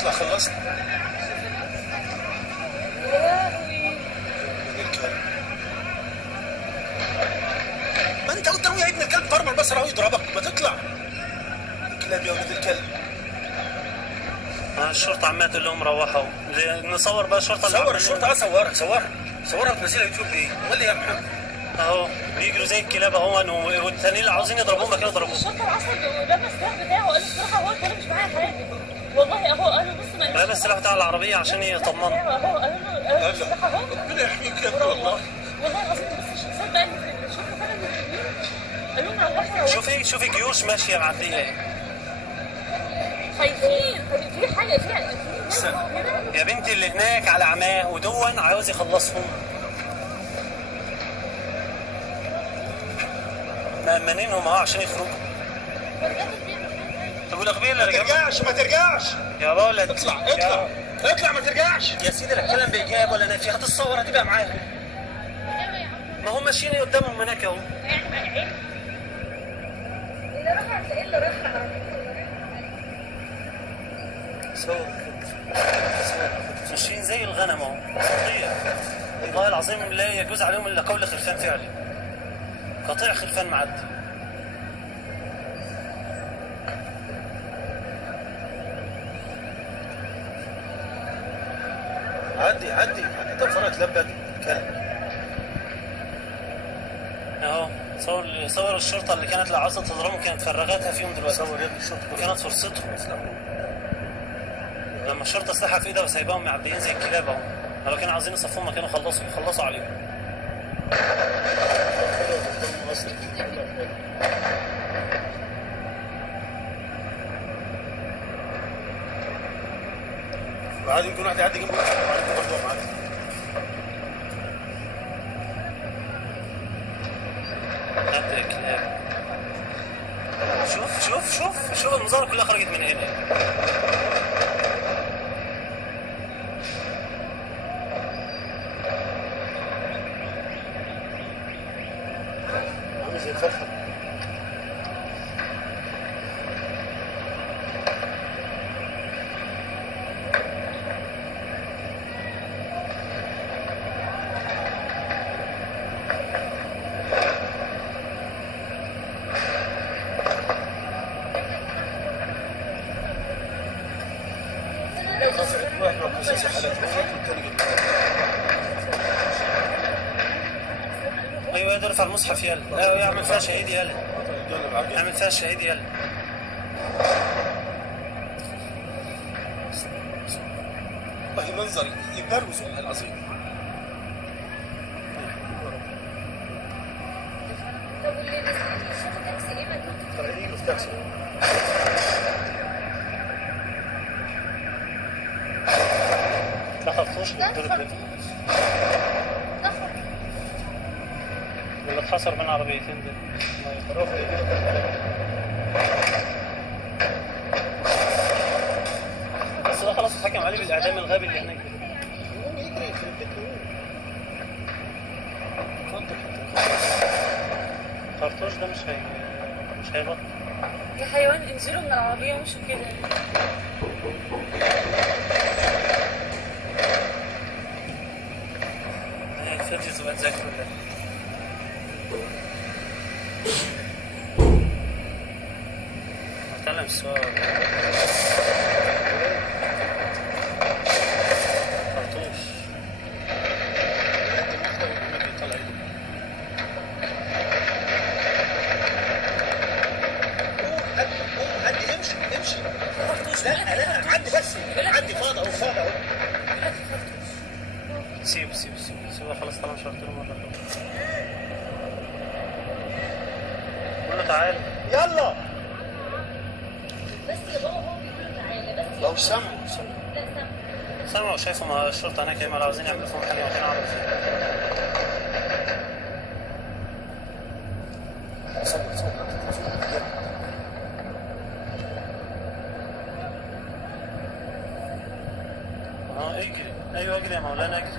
اطلع خلصت. ما انت قدامه يا ابن الكلب، فرمل بصر اهو يضربك، ما تطلع. الكلاب يا ولد الكلب. الشرطة عمالة تقول لهم روحوا. نصور بقى الشرطة اللي صور الشرطة. صورها وتنزلها يوتيوب ليه؟ امال ايه يا محمد؟ اهو بيجروا زي الكلاب اهو، والتانيين اللي عاوزين يضربوهم مكانوا يضربوهم. الشرطة اصلا رمى السلاح بتاعه وقال الصراحة هو الكلام مش معايا حاجة. والله اهو قالوا بص ما رمى السلاح بتاع العربية عشان يطمنوا. اهو قالوا له السلاح اهو. ربنا يحميك يا ابني والله. والله العظيم بص الشخصيات بقى اللي الشرطة فعلا المسلمين قالوا لهم روحوا. شوفي جيوش ماشية معدية اهي. خايفين في حاجة فيها. يا بنتي اللي هناك على عماه ودون عاوز يخلصهم. مأمنينهم اهو عشان يخرجوا. طب والاغبياء اللي رجعوا ما ترجعش يا ولد. اطلع ما ترجعش يا سيدي. لا اتكلم بايجاب ولا نافي، هتتصور هتبقى معاهم. ما هم ماشيين قدامهم هناك اهو. اللي راح صور ماشيين زي الغنم اهو. قطيع والله العظيم لا يجوز عليهم الا قول خرفان فعلا. قطيع خرفان معدي. عدي ده فرق لبك كلب اهو. صور الشرطه اللي كانت عاوزه تضربهم، كانت فرغتها فيهم دلوقتي. صور يا ابني الشرطه وكانت فرصتهم لما الشرطه سلاحها في ايدها وسايباهم معديين زي الكلاب اهو. لو كانوا عاوزين يصفوهم ما كانوا يخلصوا عليهم. وعادي يكون واحد يعدي جنبه وعادي برضه معاك. عدي الكلاب. شوف المظاهر كلها خرجت من هنا. عامل زي الفرخه. ايوه يقدر يرفع المصحف يلا. لا يعمل فيها شهيد يلا. يعمل فيها شهيد يلا. والله منظر يبروز والله العظيم. طب واللي الشرطة تاكسي ايه ما كنت طالعين في تاكسي. ما خفتوش اللي اتحصر بين عربيتين دول. بس ده خلاص اتحكم عليه بالاعدام الغبي اللي هناك. يجري في البيت. خرطوش ده مش هيبطل. يا حيوان انزلوا من العربية ومشوا كده. الفيديو تبقى تذاكر ده. هتعلم السؤال. خرطوش. عدي امشي. لا عدي بس. عدي فاضي اهو. سيبه خلاص طالما شرط له مرة. قول له تعالى. يلا. بس يا بابا هو بيقول له تعالى بس. لو سمعوا. لا سمعوا شايفوا ما الشرطة هناك هم عاوزين يعملوا فيهم حاجة ما كانوا عارفين. صور. اجري. ايوه اجري يا مولانا اجري.